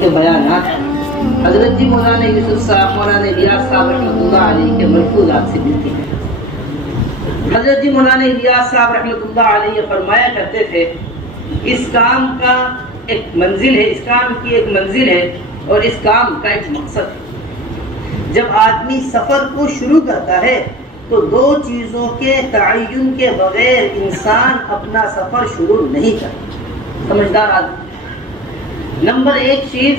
کے بیانات حضرت جی مولانا یوسف صاحب، مولانا الیاس صاحب رحمۃ اللہ علیہ کے ملفوظات سے ملتی ہیں۔ حضرت جی مولانا الیاس صاحب رحمۃ اللہ علیہ فرمایا کرتے تھے، اس کام کا ایک منزل ہے، اس کام کی ایک منزل ہے اور اس کام کا ایک مقصد ہے۔ جب آدمی سفر کو شروع کرتا ہے تو دو چیزوں کے تعین کے بغیر انسان اپنا سفر شروع نہیں کرتا۔ سمجھدار آدمی نمبر ایک چیز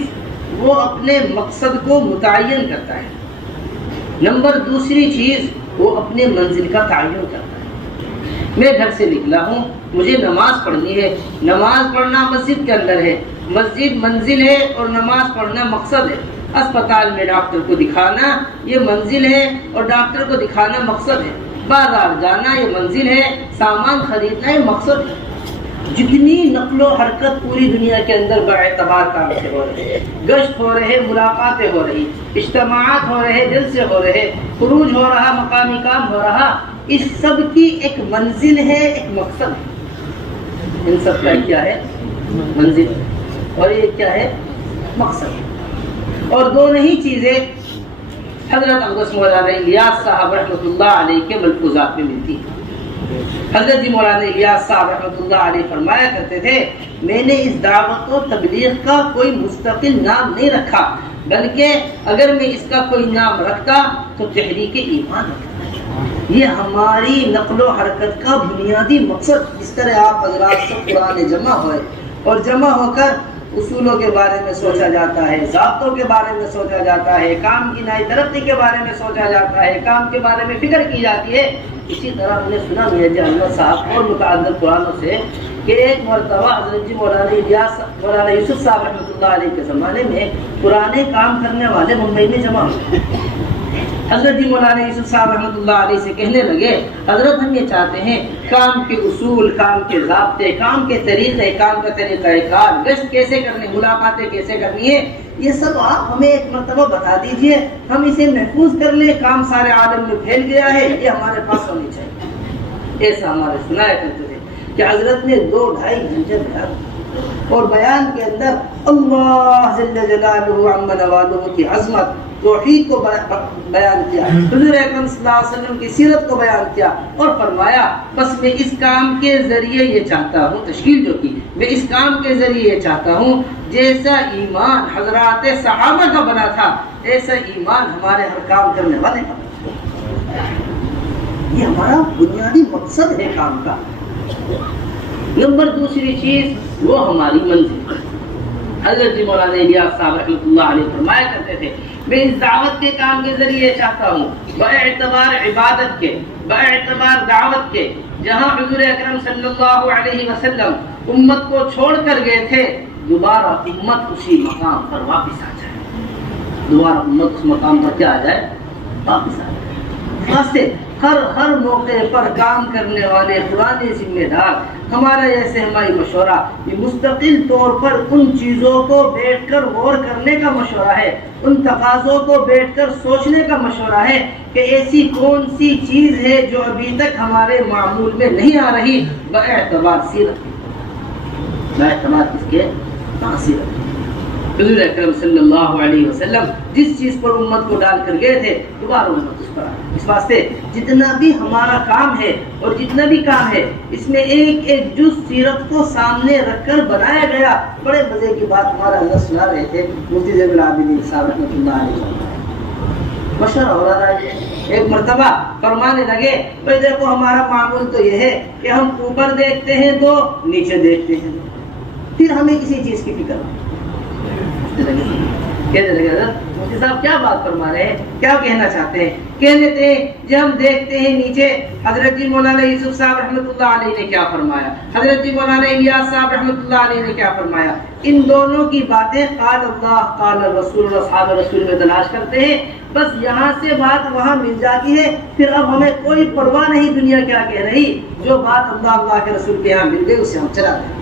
وہ اپنے مقصد کو متعین کرتا ہے، نمبر دوسری چیز وہ اپنے منزل کا تعین کرتا ہے۔ میں گھر سے نکلا ہوں، مجھے نماز پڑھنی ہے، نماز پڑھنا مسجد کے اندر ہے، مسجد منزل ہے اور نماز پڑھنا مقصد ہے۔ اسپتال میں ڈاکٹر کو دکھانا یہ منزل ہے اور ڈاکٹر کو دکھانا مقصد ہے۔ بازار جانا یہ منزل ہے، سامان خریدنا یہ مقصد ہے۔ جتنی نقل و حرکت پوری دنیا کے اندر باعتبار کام سے ہو رہے ہیں، گشت ہو رہے، ملاقاتیں ہو رہی، اجتماعات ہو رہے، جلسے ہو رہے، خروج ہو رہا، مقامی کام ہو رہا، اس سب کی ایک منزل ہے، ایک مقصد ہے۔ ان سب کا کیا ہے؟ منزل، اور یہ کیا ہے؟ مقصد۔ اور دونوں ہی چیزیں حضرت اقدس مولانا الیاس صاحب رحمۃ اللہ علیہ کے ملفوظات میں ملتی ہیں۔ حضرت جی مولانا الیاس صاحب رحمۃ اللہ علیہ فرمایا کرتے تھے، میں نے اس دعوت و تبلیغ کا کوئی مستقل نام نہیں رکھا، بلکہ اگر میں اس کا کوئی نام رکھتا تو تحریک ایمان رکھتا۔ یہ ہماری نقل و حرکت کا بنیادی مقصد۔ اس طرح آپ حضرات سب قرآن جمع ہوئے اور جمع ہو کر اصولوں کے بارے میں سوچا جاتا ہے، ضابطوں کے بارے میں سوچا جاتا ہے، کام کی نئی ترقی کے بارے میں سوچا جاتا ہے، کام کے بارے میں فکر کی جاتی ہے۔ اسی طرح ہم نے سنا میاں احمد صاحب اور متعدد قرآنوں سے کہ ایک مرتبہ حضرت جی مولانا یوسف صاحب رحمۃ اللہ علیہ کے زمانے میں پرانے کام کرنے والے ممبئی میں جمع ہوئے۔ حضرت جی مولانا یوسف صاحب رحمۃ اللہ علیہ سے کہنے لگے، حضرت ہم یہ چاہتے ہیں کام کے اصول، کام کے ضابطے، کام کے طریقے، کام کا طریقہ کار، گشت کیسے کرنی، ملاقاتیں کیسے کرنی ہے، یہ سب آپ ہمیں ایک مرتبہ بتا دیجئے، ہم اسے محفوظ کر لیں۔ کام سارے عالم میں پھیل گیا ہے، یہ ہمارے پاس ہونی چاہیے۔ ایسا ہمارے سنایا کرتے تھے کہ حضرت نے 2-2.5 گھنٹے بیان، اور بیان کے اندر اللہ جل جلالہ عم نوالہ کی عظمت، توحید کو بیان کیا، حضور اکرم صلی اللہ علیہ وسلم کی سیرت کو بیان کیا، اور فرمایا بس میں اس کام کے ذریعے یہ چاہتا ہوں، تشکیل جو کی، میں اس کام کے ذریعے یہ چاہتا ہوں جیسا ایمان حضرات صحابہ کا بنا تھا ایسا ایمان ہمارے ہر کام کرنے والے کا بنا۔ یہ ہمارا بنیادی مقصد ہے کام کا۔ نمبر دوسری چیز وہ ہماری منزل۔ حضرت جی مولانا الیاس صاحب رحمۃ اللہ علیہ فرمایا کرتے تھے، میں اس دعوت کے کام کے ذریعے چاہتا ہوں باعتبار عبادت کے، باعتبار دعوت کے، جہاں حضور اکرم صلی اللہ علیہ وسلم امت کو چھوڑ کر گئے تھے، دوبارہ امت اسی مقام پر واپس آ جائے، دوبارہ امت اس مقام پر کیا آ جائے؟ واپس آ جائے۔ واسطے ہر موقع پر کام کرنے والے پرانے ذمہ دار، ہمارا یہ سہمائی مشورہ، یہ مستقل طور پر ان چیزوں کو بیٹھ کر غور کرنے کا مشورہ ہے، ان تقاضوں کو بیٹھ کر سوچنے کا مشورہ ہے کہ ایسی کون سی چیز ہے جو ابھی تک ہمارے معمول میں نہیں آ رہی، باعتبار سیرت، باعتبار کس کے؟ سیرت۔ حضور اکرم صلی اللہ علیہ وسلم جس چیز پر امت کو ڈال کر گئے تھے دوبارہ امت اس پر آئے۔ اس واسطے جتنا بھی ہمارا کام ہے اور جتنا بھی کام ہے اس میں ایک ایک جز سیرت کو سامنے رکھ کر بنایا گیا۔ بڑے مزے کی بات ہمارا اللہ سنا رہے تھے، مفتی زین العابدین صاحب رحمۃ اللہ علیہ مشورہ ہو رہا ہے۔ ایک مرتبہ فرمانے لگے، بھائی دیکھو ہمارا معمول تو یہ ہے کہ ہم اوپر دیکھتے ہیں تو نیچے دیکھتے ہیں، پھر ہمیں کسی چیز کی فکر نہیں۔ کہنے لگے مفتی صاحب کیا بات فرما رہے ہیں، کیا کہنا چاہتے ہیں؟ کہنے تھے جب ہم دیکھتے ہیں نیچے حضرت جی مولانا یوسف صاحب رحمۃ اللہ علیہ نے کیا فرمایا، حضرت جی مولانا الیاس صاحب رحمۃ اللہ علیہ نے کیا فرمایا، ان دونوں کی باتیں قال اللہ قال رسول اور اصحاب رسول میں تلاش کرتے ہیں، بس یہاں سے بات وہاں مل جاتی ہے، پھر اب ہمیں کوئی پرواہ نہیں دنیا کیا کہہ رہی، جو بات اللہ کے رسول کے یہاں مل گئی اسے ہم چلاتے ہیں۔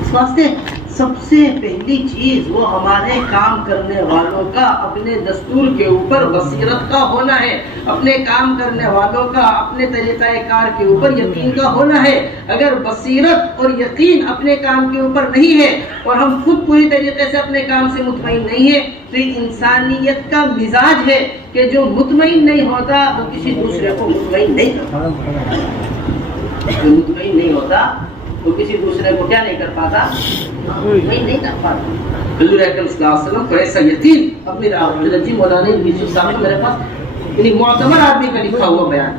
اس واسطے سب سے پہلی چیز وہ ہمارے کام کرنے والوں کا اپنے دستور کے اوپر بصیرت کا ہونا ہے، اپنے کام کرنے والوں کا اپنے طریقہ کار کے اوپر یقین کا ہونا ہے۔ اگر بصیرت اور یقین اپنے کام کے اوپر نہیں ہے اور ہم خود پوری طریقے سے اپنے کام سے مطمئن نہیں ہے تو انسانیت کا مزاج ہے کہ جو مطمئن نہیں ہوتا وہ کسی دوسرے کو مطمئن نہیں کرتا، جو مطمئن نہیں ہوتا وہ کسی دوسرے کو کیا نہیں کر پاتا، مطمئن نہیں کر پاتا۔ حضور اکرم صلی اللہ علیہ وسلم کو ایسا یقین اپنے حضرت جی مولانا یوسف صاحب میرے پاس یعنی معتبر آدمی کا لکھا ہوا بیان،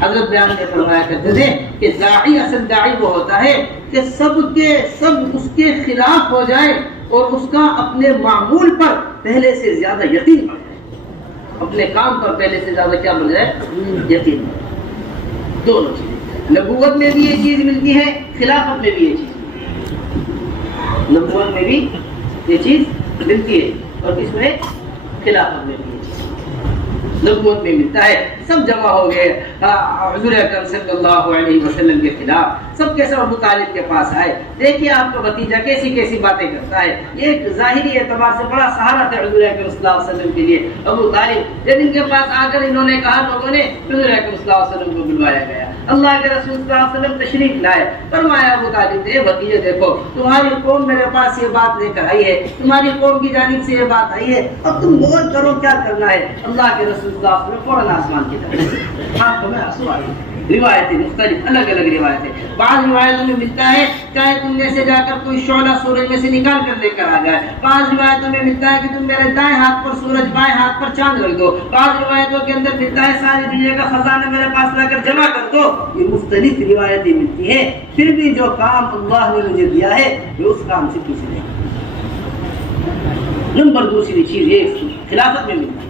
حضرت بیان میں فرمایا کرتے تھے کہ داعی اصل داعی وہ ہوتا ہے کہ سب اس کے خلاف ہو جائے اور اس کا اپنے معمول پر پہلے سے زیادہ یقین بڑھ جائے، اپنے کام پر پہلے سے زیادہ کیا بڑھ جائے، یقین۔ دونوں چیزیں نبوت میں بھی یہ چیز ملتی ہے، خلافت میں بھی یہ چیز، نبوت میں بھی یہ چیز ملتی ہے اور اس میں خلافت میں بھی یہ چیز نبوت میں ملتا ہے۔ سب جمع ہو گئے حضور اکرم صلی اللہ علیہ وسلم کے خلاف، سب کے سب ابو طالب کے پاس آئے، دیکھیے آپ کا بھتیجا کیسی کیسی باتیں کرتا ہے۔ یہ ایک ظاہری اعتبار سے بڑا سہارا تھا حضور اکرم صلی اللہ علیہ وسلم کے لیے ابو طالب، جب ان کے پاس آ کر انہوں نے کہا لوگوں نے حضور اکرم صلی اللہ علیہ وسلم کو بلوایا گیا، اللہ کے رسول صلی اللہ علیہ وسلم تشریف لائے، فرمایا ابو طالب اے بھتیجے دیکھو تمہاری قوم میرے پاس یہ بات لے کر آئی ہے، تمہاری قوم کی جانب سے یہ بات آئی ہے، اب تم غور کرو کیا کرنا ہے۔ اللہ کے رسول صلی اللہ علیہ وسلم فوراً آسمان کی طرف آنکھوں میں آنسو آئے۔ روایتیں مختلف الگ الگ روایتیں، بعض روایتوں میں ملتا ہے چاہے تم میں سے جا کر کوئی شعلہ سورج میں سے نکال کر لے کر آ جائے، بعض روایتوں میں ملتا ہے کہ تم میرے دائیں ہاتھ پر سورج بائیں ہاتھ پر چاند رکھ دو، بعض روایتوں کے اندر ملتا ہے ساری دنیا کا خزانہ میرے پاس لا کر جمع کر دو۔ یہ مختلف روایتیں ملتی ہیں، پھر بھی جو کام اللہ نے مجھے دیا ہے یہ اس کام سے پیچھے نہیں۔ نمبر دوسری چیز یہ خلافت میں ملتا ہے،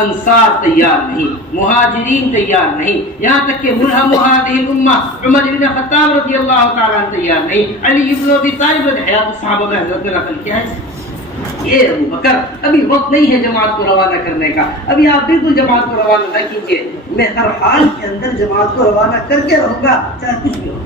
انصار تیار نہیں، مہاجرین تیار نہیں، یہاں تک کہ ملہم هذه الامہ عمر بن خطاب رضی اللہ تعالیٰ عنہ تیار نہیں، علی بن ابی طالب رضی حیات الصحابہ میں حضرت نے نقل کیا ہے۔ یہ ابو بکر ابھی وقت نہیں ہے جماعت کو روانہ کرنے کا، ابھی آپ بالکل جماعت کو روانہ نہ کیجیے، میں ہر حال کے اندر جماعت کو روانہ کر کے رہوں گا چاہے کچھ بھی ہو۔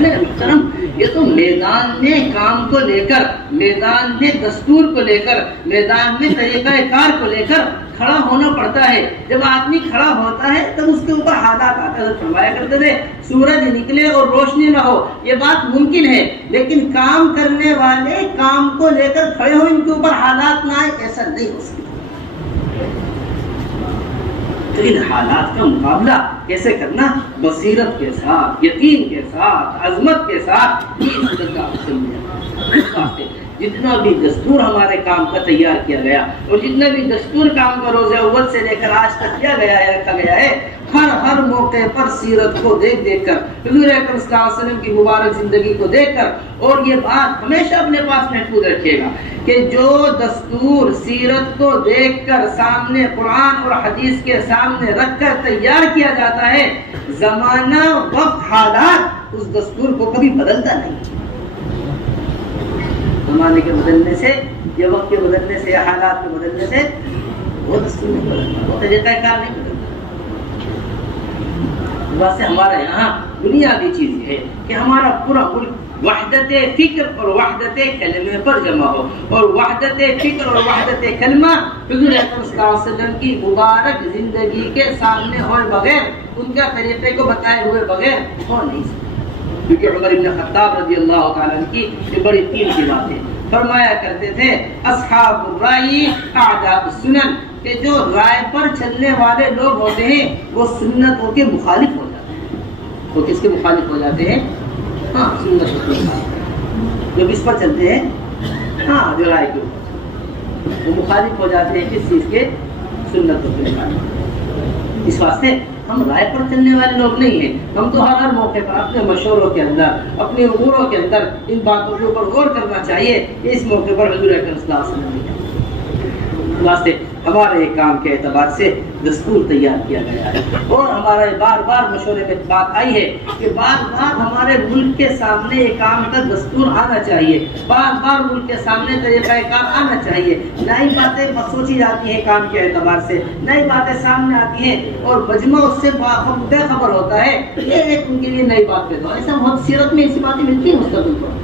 محترم یہ تو میدان میں کام کو لے کر، میدان میں دستور کو لے کر، میدان میں طریقہ کار کو لے کر کھڑا ہونا پڑتا ہے۔ جب آدمی کھڑا ہوتا ہے تب اس کے اوپر حالات آتے ہیں۔ فرمایا کرتے تھے سورج نکلے اور روشنی نہ ہو یہ بات ممکن ہے، لیکن کام کرنے والے کام کو لے کر کھڑے ہو ان کے اوپر حالات نہ آئے ایسا نہیں ہو سکتا۔ تو ان حالات کا مقابلہ کیسے کرنا؟ بصیرت کے ساتھ، یقین کے ساتھ، عظمت کے ساتھ، یہ عزت کا حاصل ہے۔ جتنا بھی دستور ہمارے کام کا تیار کیا گیا اور جتنا بھی دستور کام کا روز اول سے لے کر آج تک کیا گیا ہے، رکھا گیا ہے، ہر موقع پر سیرت کو دیکھ کر، حضور اکرم صلی اللہ علیہ وسلم کی مبارک زندگی کو دیکھ کر، اور یہ بات ہمیشہ اپنے پاس محفوظ رکھیے گا کہ جو دستور سیرت کو دیکھ کر سامنے قرآن اور حدیث کے سامنے رکھ کر تیار کیا جاتا ہے، زمانہ وقت حالات اس دستور کو کبھی بدلتا نہیں۔ زمانے کے بدلنے سے یا وقت کے بدلنے سے یا حالات کے بدلنے سے وہ دستور نہیں بدلتا، وہ طریقہ کار نہیں بدلتا۔ واسطے ہمارا یہاں بنیادی چیز یہ ہے کہ ہمارا پورا ملک وحدت فکر اور وحدت کلمے پر جمع ہو، اور وحدت فکر اور وحدت کلمہ حضور اکرم صلی اللہ علیہ وسلم کی مبارک زندگی کے سامنے ہوئے بغیر، ان کا طریقے کو بتائے ہوئے بغیر ہو نہیں سکتا۔ کیونکہ عمر بن خطاب رضی اللہ تعالیٰ عنہ کی یہ بڑی قیمتی بات ہے، فرمایا کرتے تھے اصحاب الرأی اعداء السنن، کہ جو رائے پر چلنے والے لوگ ہوتے ہیں وہ سنتوں کے مخالف ہو جاتے ہیں۔ وہ کس کے مخالف ہو جاتے ہیں؟ ہاں سنتوں کے مخالف۔ جو کس پر چلتے ہیں؟ ہاں جو رائے کے اوپر، وہ مخالف ہو جاتے ہیں کس چیز کے؟ سنتوں کے مخالف۔ اس واسطے ہم رائے پر چلنے والے لوگ نہیں ہیں، ہم تو ہر موقع پر اپنے مشوروں کے اندر، اپنے اموروں کے اندر ان باتوں کے اوپر غور کرنا چاہیے کہ اس موقع پر حضور اکرم صلی اللہ علیہ وسلم نے واسطے ہمارے کام کے اعتبار سے دستور تیار کیا گیا ہے، اور ہمارے بار بار مشورے میں بات آئی ہے کہ بار بار ہمارے ملک کے سامنے یہ کام کا دستور آنا چاہیے، بار بار ملک کے سامنے طریقہ کار آنا چاہیے۔ نئی باتیں سوچی جاتی ہیں کام کے اعتبار سے، نئی باتیں سامنے آتی ہیں اور مجمع اس سے بے خبر ہوتا ہے، یہ ایک ان کے لیے نئی بات پیدا ہو۔ ایسا بہت سیرت میں ایسی باتیں ملتی ہیں مستقبل پر،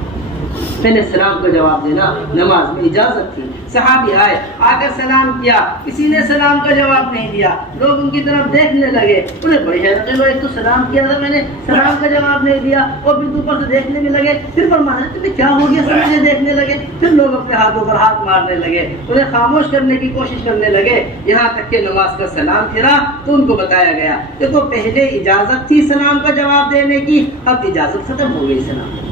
میں نے سلام کا جواب دینا نماز میں اجازت تھی. صحابی آئے, آ کر سلام کیا, کسی نے سلام کا جواب نہیں دیا. لوگ ان کی طرف دیکھنے لگے, انہیں بڑی حیرت ہوئی, ایک تو سلام کیا تھا میں نے, سلام کا جواب نہیں دیا, اور پھر اوپر سے دیکھنے بھی لگے. پھر فرمایا تمہیں کیا ہو گیا, سب مجھے دیکھنے لگے. پھر لوگ اپنے ہاتھوں پر ہاتھ مارنے لگے, انہیں خاموش کرنے کی کوشش کرنے لگے, یہاں تک کہ نماز کا سلام پھرا تو ان کو بتایا گیا کہ تو پہلے اجازت تھی سلام کا جواب دینے کی, اب اجازت ختم ہو گئی سلام.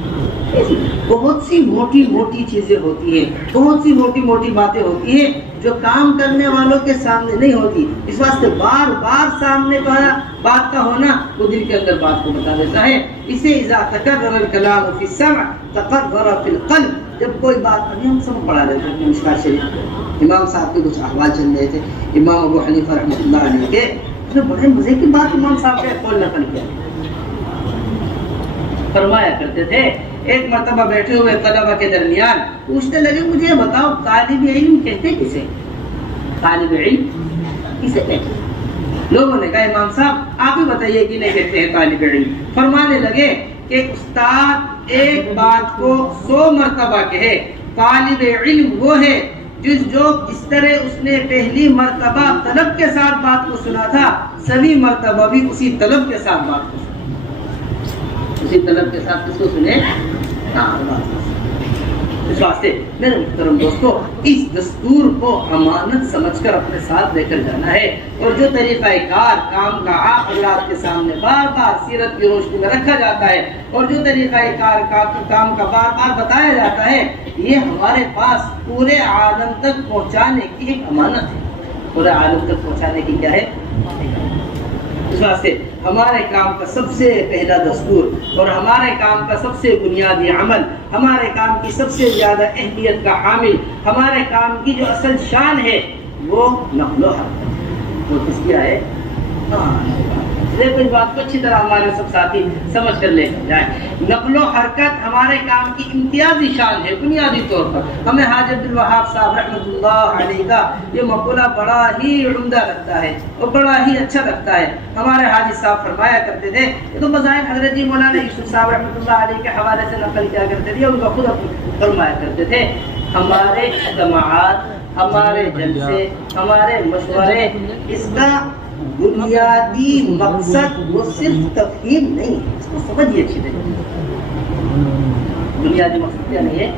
بہت سی موٹی موٹی چیزیں ہوتی ہیں, بہت سی موٹی موٹی باتیں ہوتی ہیں جو کام کرنے والوں کے سامنے نہیں ہوتی. اس واسطے بار بار سامنے بات کا ہونا وہ دل کے اندر بات کو بتا دیتا ہے. اسے اذا تکرر الکلام فی السمع تقرر فی القلب. جب کوئی بات, ابھی ہم سب پڑھا رہے تھے مشکات شریف, امام صاحب کے کچھ احوال چل رہے تھے, امام ابو حنیفہ رحمۃ اللہ علیہ کے بڑے مزے کی بات امام صاحب کے قول نقل کیا. فرمایا کرتے تھے, ایک مرتبہ بیٹھے ہوئے طلبہ کے درمیان پوچھنے لگے, مجھے یہ بتاؤ طالب علم کہتے کسے, طالب علم کسے کہتے. لوگوں نے کہا امام صاحب آپ ہی بتائیے کہ نہیں کہتے ہیں طالب علم. فرمانے لگے کہ استاد ایک بات کو 100 مرتبہ کہے, طالب علم وہ ہے جس طرح اس نے پہلی مرتبہ طلب کے ساتھ بات کو سنا تھا, سبھی مرتبہ بھی اسی طلب کے ساتھ بات کو سنا, اسی طلب کے ساتھ کس کو سنے. اس واسطے میرے محترم دوستو, اس دستور کو امانت سمجھ کر اپنے ساتھ لے کر جانا ہے, اور جو طریقہ کار کام کا آپ حضرات کے سامنے بار بار سیرت کی روشنی میں رکھا جاتا ہے, اور جو طریقہ کار کام کا بار بار بتایا جاتا ہے, یہ ہمارے پاس پورے عالم تک پہنچانے کی ایک امانت ہے. پورے عالم تک پہنچانے کی کیا ہے. اس واسطے ہمارے کام کا سب سے پہلا دستور اور ہمارے کام کا سب سے بنیادی عمل, ہمارے کام کی سب سے زیادہ اہمیت کا حامل, ہمارے کام کی جو اصل شان ہے وہ نقل و حرکت. وہ کس کیا ہے. دیکھو اس بات کو اچھی طرح ہمارے سب ساتھی سمجھ کر لے جائیں. نقل و حرکت ہمارے کام کی امتیازی شان ہے. بنیادی طور پر ہمیں حاجی عبد الوہاب صاحب رحمۃ اللہ علیہ کا یہ مقولہ بڑا ہی عمدہ لگتا ہے اور بڑا ہی اچھا لگتا ہے. ہمارے حاجی صاحب فرمایا کرتے تھے, یہ تو بظاہر حضرت جی مولانا یوسف صاحب رحمۃ اللہ علیہ کے حوالے سے نقل کیا کرتے تھے, ان کا خود فرمایا کرتے تھے, ہمارے اجتماعات, ہمارے جلسے, ہمارے مشورے, اس کا بنیادی مقصد وہ صرف تفہیم نہیں ہے. اس کو سمجھیے اچھی طرح, بنیادی مقصد کیا نہیں ہے,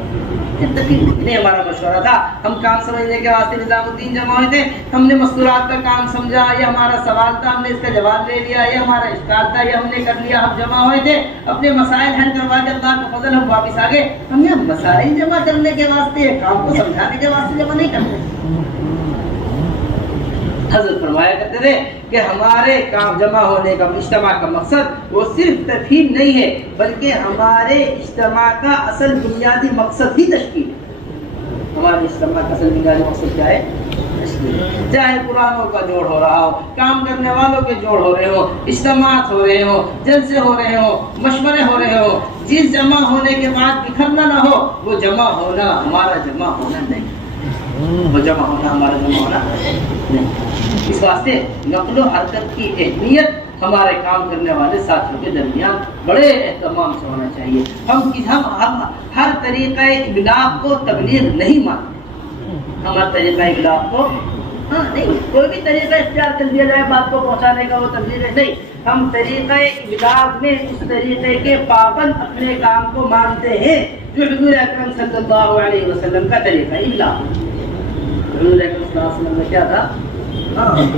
نہیں. ہمارا مشورہ تھا, ہم کام سمجھنے کے واسطے نظام الدین جمع ہوئے تھے, ہم نے مستورات کا کام سمجھا, یہ ہمارا سوال تھا, ہم نے اس کا جواب لے لیا, یہ ہمارا اشکال تھا, یہ ہم نے کر لیا. ہم جمع ہوئے تھے, اپنے مسائل حل کروا کے اللہ کا فضل ہم واپس آ گئے. ہم نے مسائل جمع کرنے کے واسطے, کام کو سمجھانے کے واسطے جمع نہیں کرتے. حضرت فرمایا کرتے تھے کہ ہمارے کام جمع ہونے کا, اجتماع کا مقصد وہ صرف تفہیم نہیں ہے, بلکہ ہمارے اجتماع کا اصل بنیادی مقصد ہی تشکیل ہے. ہمارے اجتماع کا اصل بنیادی مقصد کیا ہے, تشکیل. چاہے پرانوں کا جوڑ ہو رہا ہو, کام کرنے والوں کے جوڑ ہو رہے ہو, اجتماعات ہو رہے ہو, جلسے ہو رہے ہو, مشورے ہو رہے ہو, جس جمع ہونے کے بعد بکھرنا نہ ہو, وہ جمع ہونا ہمارا جمع ہونا نہیں, وہ جمع ہونا ہمارا جمع ہونا نہیں. اس واسطے نقل و حرکت کی اہمیت ہمارے کام کرنے والے ساتھیوں کے درمیان بڑے اہتمام سے ہونا چاہیے. ہم ہر طریقہ ابلاغ کو تبلیغ نہیں مانتے. ہم ہر طریقہ ابلاغ کو نہیں, کوئی بھی طریقہ اختیار کر دیا جائے بات کو پہنچانے کا, وہ تبلیغ نہیں. ہم طریقہ ابلاغ میں اس طریقے کے پابند اپنے کام کو مانتے ہیں جو حضور اکرم صلی اللہ علیہ وسلم کا طریقہ ابلاغ. حضور اکرم صلی اللہ علیہ وسلم نے کیا تھا,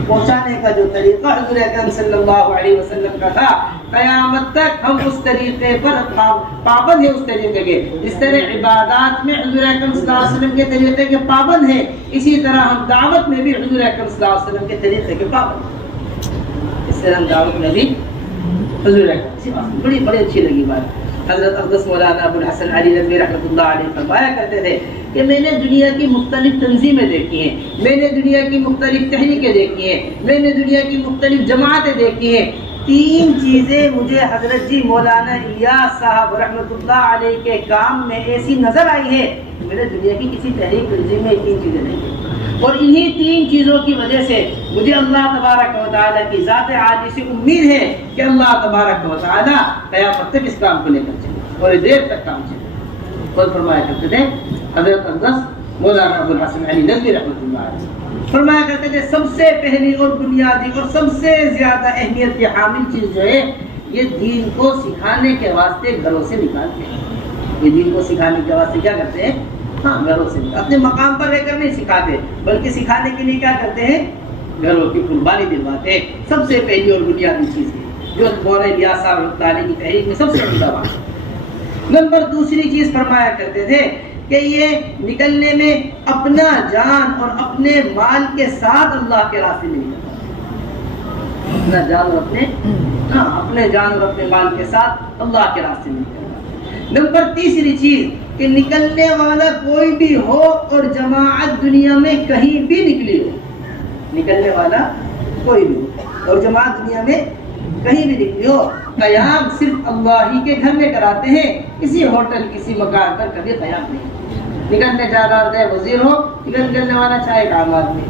پہنچانے کا جو طریقہ حضور اکرم صلی اللہ علیہ وسلم کا تھا, قیامت تک ہم اس طریقے پر پابند ہیں. اس طریقے کے جس طرح عبادات میں حضور اکرم صلی اللہ علیہ وسلم کے طریقے کے پابند ہیں, اسی طرح ہم دعوت میں بھی حضور اکرم صلی اللہ علیہ وسلم کے طریقے کے پابند ہیں. اس طرح ہم دعوت میں بھی حضور اکرم, بڑی اچھی لگی بات. حضرت اقدس مولانا ابو الحسن علی ندوی رحمۃ اللہ علیہ فرمایا کرتے تھے کہ میں نے دنیا کی مختلف تنظیمیں دیکھی ہیں, میں نے دنیا کی مختلف تحریکیں دیکھی ہیں, میں نے دنیا کی مختلف جماعتیں دیکھی ہیں. 3 چیزیں مجھے حضرت جی مولانا الیاس صاحب رحمۃ اللہ علیہ کے کام میں ایسی نظر آئی ہے, میں نے دنیا کی کسی تحریک تنظیم میں 3 چیزیں نہیں دیکھی. اور انہی 3 چیزوں کی وجہ سے مجھے اللہ تبارک و تعالیٰ کی ذات عالی سے امید ہے کہ اللہ تبارک و تعالیٰ قیامت تک اس کام کو لے کر چلے اور دیر تک کام چلے. اور فرمایا کرتے تھے حضرت اقدس مولانا ابو الحسن علی ندوی رحمۃ اللہ علیہ فرمایا کرتے تھے سب سے پہلی اور بنیادی اور سب سے زیادہ اہمیت کی حامل چیز جو ہے یہ دین کو سکھانے کے واسطے گھروں سے نکالتے ہیں. یہ دین کو سکھانے کے واسطے کیا کرتے ہیں؟ ہاں گھروں سے اپنے مقام پر رہ کر نہیں سکھاتے بلکہ سکھانے کے لیے کیا کرتے ہیں؟ گھروں کی قربانی دلواتے ہیں. سب سے پہلی اور بنیادی چیز ہے جو مولانا الیاس صاحب رحمۃ اللہ علیہ کی تحریک میں سب سے عمدہ بات ہے. نمبر دوسری چیز فرمایا کرتے تھے کہ یہ نکلنے میں اپنا جان اور اپنے مال کے ساتھ اللہ کے راستے میں نکلنا. اپنا جان اور اپنے جان اور اپنے مال کے ساتھ اللہ کے راستے میں نکلنا. نمبر تیسری چیز کہ نکلنے والا کوئی بھی ہو اور جماعت دنیا میں کہیں بھی نکلی ہو, نکلنے والا کوئی بھی ہو اور جماعت دنیا میں کہیں بھی نکلی ہو, قیام صرف اللہ ہی کے گھر میں کراتے ہیں, کسی ہوٹل کسی مکان پر کبھی قیام نہیں. نکلنے جا رہا ہے وزیر ہو, نکلنے والا چاہے ایک عام آدمی.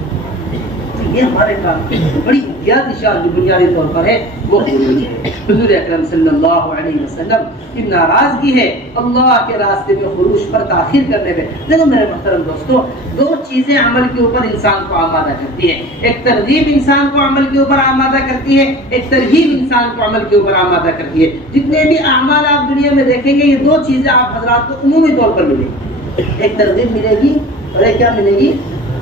یہ ہمارے کام کی بڑی بنیادی شان جو بنیادی طور پر ہے وہ حضور اکرم صلی اللہ علیہ وسلم کی ناراضگی ہے اللہ کے راستے میں خروج پر تاخیر کرنے میں. دیکھو میرے محترم دوستو, دو چیزیں عمل کے اوپر انسان کو آمادہ کرتی ہیں. ایک ترغیب انسان کو عمل کے اوپر آمادہ کرتی ہے, ایک ترغیب انسان کو عمل کے اوپر آمادہ کرتی ہے. جتنے بھی اعمال آپ دنیا میں دیکھیں گے یہ دو چیزیں آپ حضرات کو عمومی طور پر ملیں گی. ایک ترغیب ملے گی اور ایک کیا ملے گی؟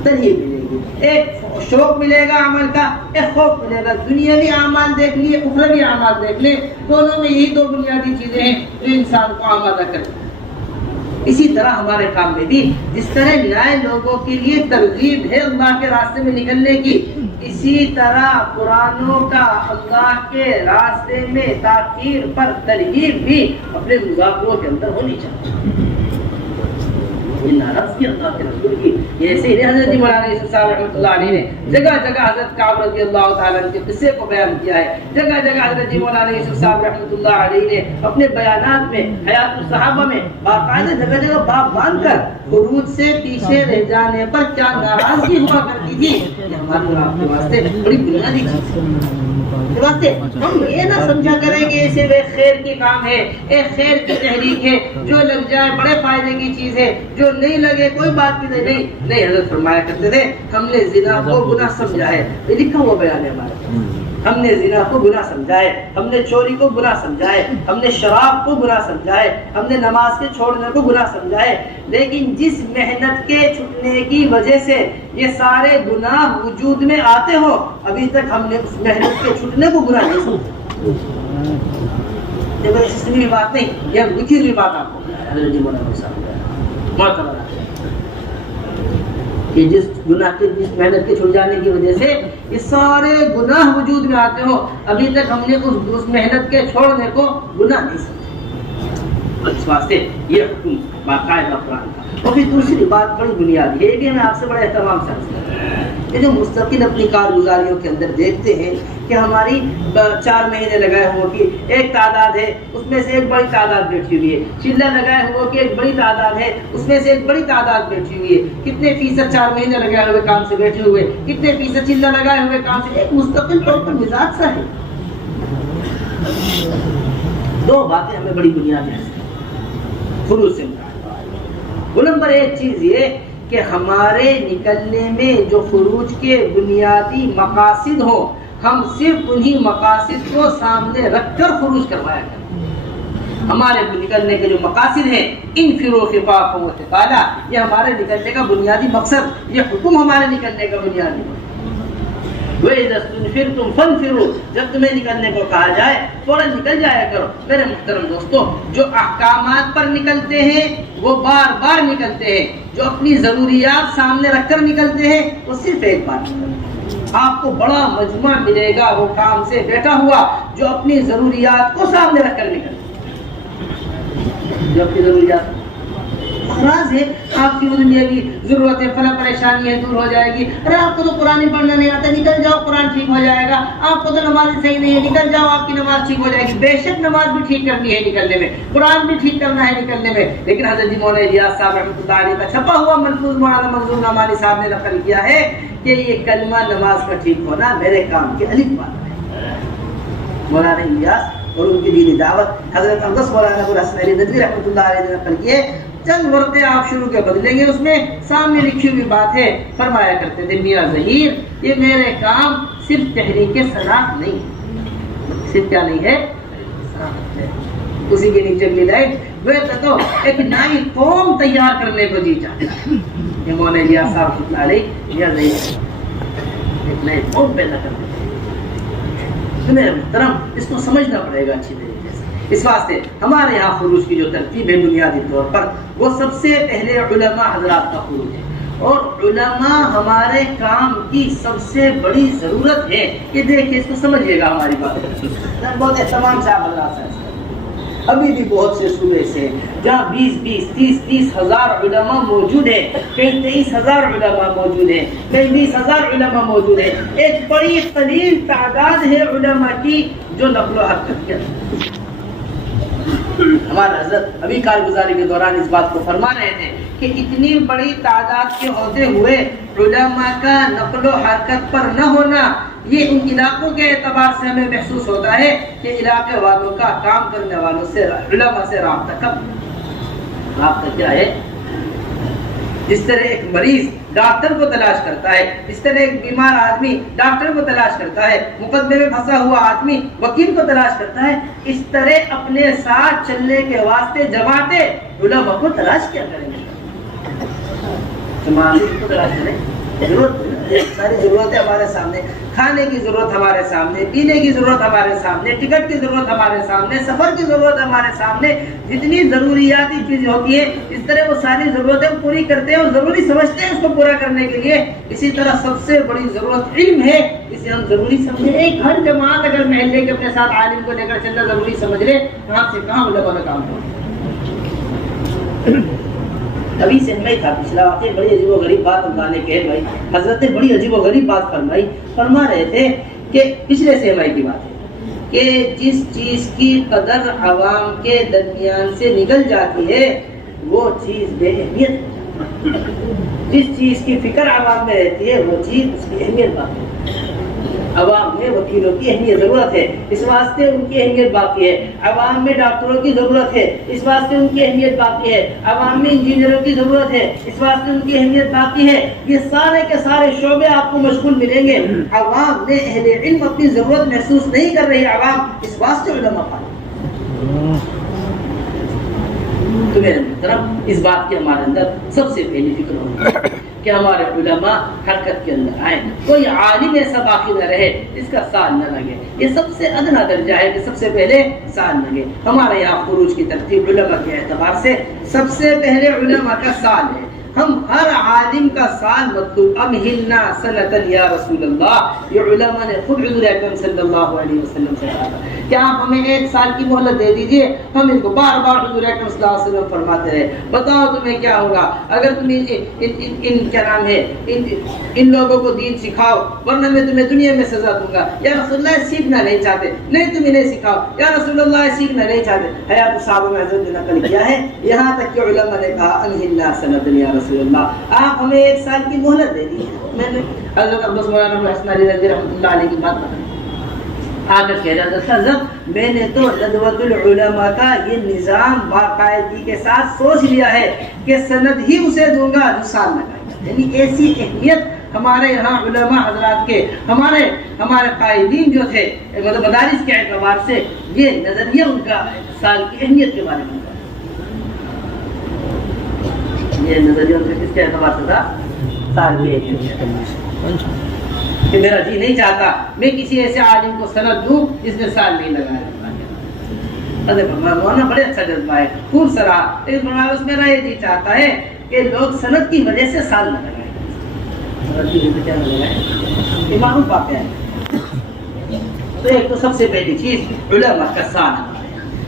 ترغیب ملے گی. ایک شوق ملے گا عمل کا, ایک خوف ملے گا. دنیاوی اعمال دیکھ لیے, اخروی اعمال دیکھ لیں, دونوں میں یہی دو بنیادی چیزیں ہیں جو انسان کو آمادہ کرتی ہیں. اسی طرح ہمارے کام میں بھی جس طرح نئے لوگوں کے لیے ترغیب ہے اللہ کے راستے میں نکلنے کی, اسی طرح قرآنوں کا اللہ کے راستے میں تاخیر پر ترغیب بھی اپنے مذاکروں کے اندر ہونی چاہیے. ناراضگی اللہ کے رسول کی یہ ایسے ہی حضرت مولانا یوسف صاحب رحمۃ اللہ علیہ نے جگہ جگہ حضرت کعب رضی اللہ تعالیٰ عنہ کے قصے کو بیان کیا ہے. جگہ جگہ حضرت مولانا یوسف صاحب رحمۃ اللہ علیہ نے اپنے بیانات میں حیات الصحابہ میں باقاعدہ جگہ جگہ باب باندھ کر خروج سے پیچھے رہ جانے پر کیا ناراضگی ہوا کرتی تھی. یہ ہمارے آپ کے واسطے بڑی بنیادی چیز ہے. ہم یہ نہ سمجھا کریں کہ اسے ایک خیر کی کام ہے, ایک خیر کی تحریک ہے, جو لگ جائے بڑے فائدے کی چیز ہے, جو نہیں لگے کوئی بات بھی نہیں. حضرت فرمایا کرتے تھے ہم نے زنا کو گناہ سمجھا ہے. یہ لکھا ہوا بیان ہے ہمارا. ہم نے زنا کو گناہ سمجھا ہے, ہم نے چوری کو گناہ سمجھا ہے, ہم نے شراب کو گناہ سمجھا ہے, ہم نے نماز کے چھوڑنے کو گناہ سمجھا ہے. لیکن جس محنت کے چھٹنے کی وجہ سے یہ سارے گناہ وجود میں آتے ہو, ابھی تک ہم نے اس محنت کے چھٹنے کو گناہ نہیں سمجھا. اس لیے بات نہیں, یہ لکھی ہوئی بات آپ کو حضرت جی مولانا صاحب کہ جس گناہ کے جس محنت کے چھوڑ جانے کی وجہ سے یہ سارے گناہ وجود میں آتے ہو, ابھی تک ہم نے اس محنت کے چھوڑنے کو گناہ نہیں سمجھا. اس واسطے یہ حکم باقاعدہ قرآن کا. اور پھر دوسری بات بڑی بنیادی ہے, یہ بھی میں آپ سے بڑا اہتمام سے عرض کرتا ہوں. یہ جو مستقل اپنی کارگزاریوں کے اندر دیکھتے ہیں کہ ہماری 4 مہینے لگائے ہو کہ ایک تعداد ہے, اس میں سے ایک بڑی تعداد بیٹھی ہوئی ہے. چلہ لگائے ہو کہ ایک بڑی تعداد ہے, اس میں سے ایک بڑی تعداد بیٹھی ہوئی ہے. کتنے فیصد 4 مہینے لگائے ہوئے کام سے بیٹھے ہوئے, کتنے فیصد چلہ لگائے ہوئے کام سے. ایک مستقل طور پر مزاج سا ہے. 2 باتیں ہمیں بڑی بنیادی ہیں خروج سے. وہ نمبر 1 چیز یہ کہ ہمارے نکلنے میں جو خروج کے بنیادی مقاصد ہوں, ہم صرف انہی مقاصد کو سامنے رکھ کر خروج کروایا کریں. ہمارے نکلنے کے جو مقاصد ہیں انفروا خفافا وثقالا, یہ ہمارے نکلنے کا بنیادی مقصد, یہ حکم ہمارے نکلنے کا بنیادی مقصد. وَإِذَا اسْتُنْفِرْتُمْ فَانْفِرُوا, جب تمہیں نکلنے کو کہا جائے فوراً نکل جایا کرو. میرے محترم دوستو, جو احکامات پر نکلتے ہیں وہ بار بار نکلتے ہیں, جو اپنی ضروریات سامنے رکھ کر نکلتے ہیں وہ صرف ایک بار نکلتے ہیں. آپ کو بڑا مجمع ملے گا وہ کام سے بیٹھا ہوا جو اپنی ضروریات کو سامنے رکھ کر نکلتے ہیں. جو اپنی ضروریات راز ہے, آپ کی دنیاوی ضرورت ہے, فلاں پریشانی ہے, دور ہو جائے گی. ارے آپ کو تو قرآن پڑھنا نہیں آتا, نکل جاؤ قرآن ٹھیک ہو جائے گا. آپ کو تو نماز صحیح نہیں ہے, نکل جاؤ آپ کی نماز ٹھیک ہو جائے گی. بے شک نماز بھی ٹھیک کرنی ہے نکلنے میں, قرآن بھی ٹھیک کرنا ہے نکلنے میں. لیکن حضرت جی مولانا الیاس صاحب رحمۃ اللہ علیہ کا چھپا ہوا ملفوظ مولانا منظور نعمانی صاحب نے نقل کیا ہے کہ یہ کلمہ نماز کا ٹھیک ہونا میرے کام کے الف بات ہے. مولانا الیاس اور ان کی دینی دعوت حضرت اقدس مولانا ابو الحسن علی ندوی رحمۃ اللہ علیہ نے نقل کیے. چند ورقے آپ شروع کے بدلیں گے، اس میں سامنے لکھی ہوئی بات ہے۔ فرمایا کرتے تھے میاں ظہیر یہ میرے کام صرف تحریک صنعت نہیں ہے، صرف کیا نہیں ہے، اسی کے نیچے کی لائٹ وہ تو ایک نئی قوم تیار کرنے کو جی چاہتا ہے۔ یہ مولانا الیاس صاحب رحمۃ اللہ علیہ یا نہیں ایک نئی قوم پیدا کرنے میرے محترم، اس کو سمجھنا پڑے گا اچھی طریقے سے۔ اس واسطے ہمارے یہاں خروج کی جو ترتیب ہے بنیادی طور پر وہ سب سے پہلے علماء حضرات کا خروج ہے، اور علماء ہمارے کام کی سب سے بڑی ضرورت ہے۔ یہ دیکھیں، اس کو سمجھیے گا ہماری بات، بہت اہتمام سے آپ حضرات سے ابھی بھی بہت سے صوبے سے جہاں 20 30 ہزار علماء موجود ہیں، کہیں 23 ہزار علماء موجود ہیں، کہیں 20 ہزار علماء موجود ہیں، ایک بڑی قلیل تعداد ہے علماء کی جو نقل و حرکت کرتے۔ ہمارا حضرت ابھی کارگزاری کے دوران اس بات کو فرما رہے تھے کہ اتنی بڑی تعداد کے ہوتے ہوئے علماء کا نقل و حرکت پر نہ ہونا، یہ ان علاقوں کے اعتبار سے ہمیں محسوس ہوتا ہے کہ علاقے والوں کا کام کرنے والوں سے علماء سے رابطہ کم، رابطہ کیا ہے؟ جس طرح ایک مریض ڈاکٹر کو تلاش کرتا ہے، اس طرح ایک بیمار آدمی ڈاکٹر کو تلاش کرتا ہے، مقدمے میں پھنسا ہوا آدمی وکیل کو تلاش کرتا ہے، اس طرح اپنے ساتھ چلنے کے واسطے جماعتیں علماء کو تلاش کیا کریں گے؟ جماعتیں کو تلاش کریں، ضرورت ساری ضرورتیں ہمارے سامنے، کھانے کی ضرورت ہمارے سامنے، پینے کی ضرورت ہمارے سامنے، ٹکٹ کی ضرورت ہمارے سامنے، سفر کی ضرورت ہمارے سامنے، جتنی ضروریاتی چیزیں ہوتی ہیں اس طرح وہ ساری ضرورتیں پوری کرتے ہیں اور ضروری سمجھتے ہیں اس کو پورا کرنے کے لیے۔ اسی طرح سب سے بڑی ضرورت علم ہے، اسے ہم ضروری سمجھیں۔ ایک ہر جماعت اگر محلے کے اپنے ساتھ عالم کو لے کر چلنا ضروری سمجھ لے، کہاں سے کہاں علماء کا کام ہو۔ ابھی سے میں تھا پچھلا واقعہ، بڑی عجیب و غریب بات اللہ نے کہے بھائی، حضرت نے بڑی عجیب و غریب بات فرما رہے تھے کہ پچھلے سہمائی کی بات ہے کہ جس چیز کی قدر عوام کے درمیان سے نکل جاتی ہے وہ چیز بے اہمیت، جس چیز کی فکر عوام میں رہتی ہے وہ چیز اس کی اہمیت باقی ہے۔ عوام میں وکیلوں کی اہمیت ضرورت ہے، اس واسطے ان کی اہمیت باقی ہے۔ عوام میں ڈاکٹروں کی ضرورت ہے، اس واسطے ان کی اہمیت باقی ہے۔ عوام میں انجینئروں کی ضرورت ہے، اس واسطے ان کی اہمیت باقی ہے۔ یہ سارے کے سارے شعبے آپ کو مشغول ملیں گے۔ عوام میں اہل علم اپنی ضرورت محسوس نہیں کر رہی، عوام اس واسطے علماء پائے۔ تو میرے محترم، اس بات کی ہمارے اندر سب سے پہلی فکر ہوگی کہ ہمارے علماء حرکت کے اندر آئیں، کوئی عالم ایسا باقی نہ رہے اس کا سال نہ لگے۔ یہ سب سے ادنا درجہ ہے کہ سب سے پہلے سال لگے۔ ہمارے یہاں خروج کی ترتیب علماء کے اعتبار سے سب سے پہلے علماء کا سال ہے۔ ہم ہر عالم کا سال مطلوب امہلنا سنۃ یا رسول اللہ، یہ علماء نے خود حضور اکرم صلی اللہ علیہ وسلم سے کہا تھا کہ آپ ہمیں 1 سال کی مہلت دے دیجئے۔ ہم ان کو بار بار حضور اکرم صلی اللہ علیہ وسلم فرماتے رہے، بتاؤ تمہیں کیا ہوگا اگر تم ان کیا نام ہے ان لوگوں کو دین سکھاؤ، ورنہ میں تمہیں دنیا میں سزا دوں گا۔ یا رسول اللہ سیکھنا نہیں چاہتے، نہیں تم انہیں سکھاؤ۔ یا رسول اللہ سیکھنا نہیں چاہتے۔ حیات الصحابہ میں حضرت نے نقل کیا ہے، یہاں تک کہ علماء نے کہا انہلنا سنۃ یا رسول اللہ، آپ ہمیں 1 سال کی مہلت دے دی۔ میں نے حضرت عباس مولانا حسن علی رضی رحمۃ اللہ علیہ کی بات بتائی، آ کر کہہ رہا تھا حضرت میں نے تو ندوۃ العلماء کا یہ نظام باقاعدگی کے ساتھ سوچ لیا ہے کہ سند ہی اسے دوں گا جو سال لگائے گا۔ یعنی ایسی اہمیت ہمارے یہاں علماء حضرات کے، ہمارے قائدین جو تھے مطلب مدارس کے اعتبار سے یہ نظریہ ان کا سال کی اہمیت کے بارے میں، یہ نظریہ ان سے کس کے اعتبار سے تھا؟ سال کی اہمیت، کہ میرا جی نہیں چاہتا میں کسی ایسے عالم کو سند دوں جس نے سال نہیں لگایا۔ مولانا بڑے اچھا جذبہ ہے، خوب سراہا، لیکن اس میرا یہ جی چاہتا ہے کہ لوگ سند کی وجہ سے سال نہ لگائیں، سند کی وجہ سے کیا نہ لگائیں، امام واقع ہے۔ تو ایک تو سب سے پہلی چیز علماء کا سال ہے۔